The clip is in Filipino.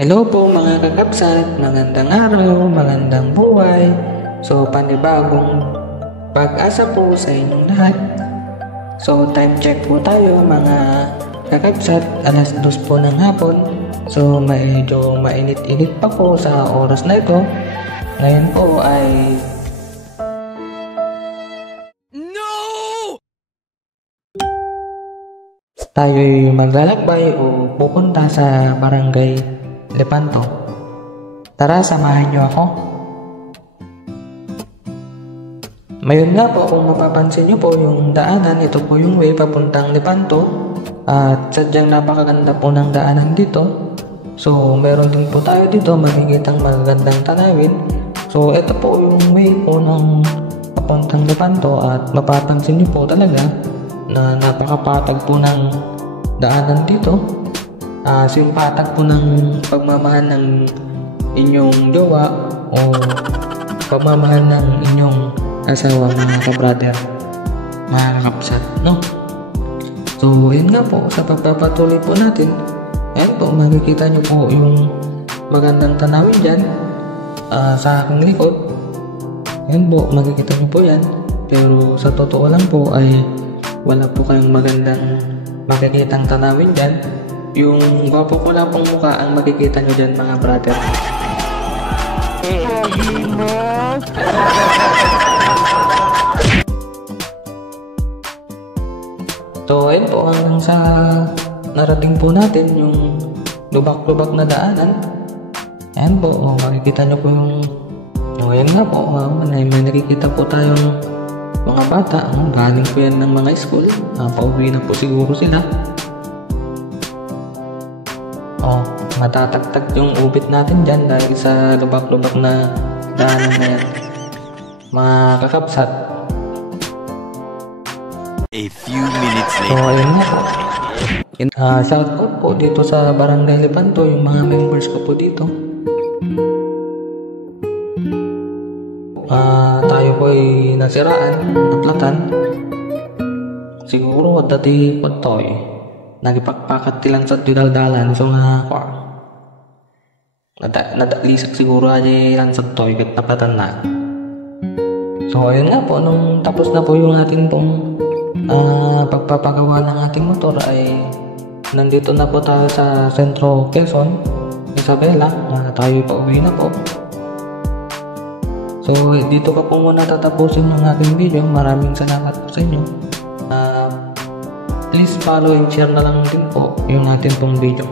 Hello po mga kakapsat, magandang araw, magandang buhay. So panibagong pag-asa po sa inyong lahat. So time check po tayo mga kakapsat, alas 2 po ng hapon. So medyo mainit-init pa po sa oras na ito. Ngayon po ay tayo'y maglalakbay o pupunta sa barangay Lepanto. Tara, samahan niyo ako. Ngayon nga po, kung mapapansin niyo po yung daanan, ito po yung way papuntang Lepanto. At sadyang napakaganda po ng daanan dito. So meron din po tayo dito makikitang magagandang tanawin. So ito po yung way po ng papuntang Lepanto. At mapapansin niyo po talaga na napakapatag po ng daanan dito. Yung patag po ng pagmamahal ng inyong jowa o pagmamahal ng inyong asawa, mga ka-brother, mga kakapsat, no? So yun nga po, sa pagpapatuloy po natin, ayan po, makikita nyo po yung magandang tanawin dyan sa aking likod. Ayan po, makikita nyo po yan, pero sa totoo lang po ay wala po kayong magandang makikitang tanawin dyan. Yung gwapo ko lang pong mukha ang makikita nyo dyan, mga brother. So ayun po, hanggang sa narating po natin yung lubak-lubak na daanan. Ayan po, makikita nyo po yung ayan nga po, may nakikita po tayong mga bata. Galing po yan ng mga school. Pauwi na po siguro sila. Matatagtag yung ubit natin dyan dahil sa lubak-lubak na daanan na yan, mga kakapsat. A few minutes later. So ayun nga po, shout out po dito sa Barangay Lepanto, yung mga members ko po dito. Tayo po ay nasiraan, naplatan. Siguro dati po ito nagipagpakat tilang sa tidaldalan. So nadalisak siguro ay lansad toy kat napatan na. So ayun nga po, nung tapos na po yung ating pong pagpapagawa ng ating motor ay nandito na po tayo sa Sentro Quezon, Isabela. Tayo pa uwi na po. So dito pa po muna tatapusin yung ating video. Maraming salamat po sa inyo. Please follow and share na lang din po yung ating pong video.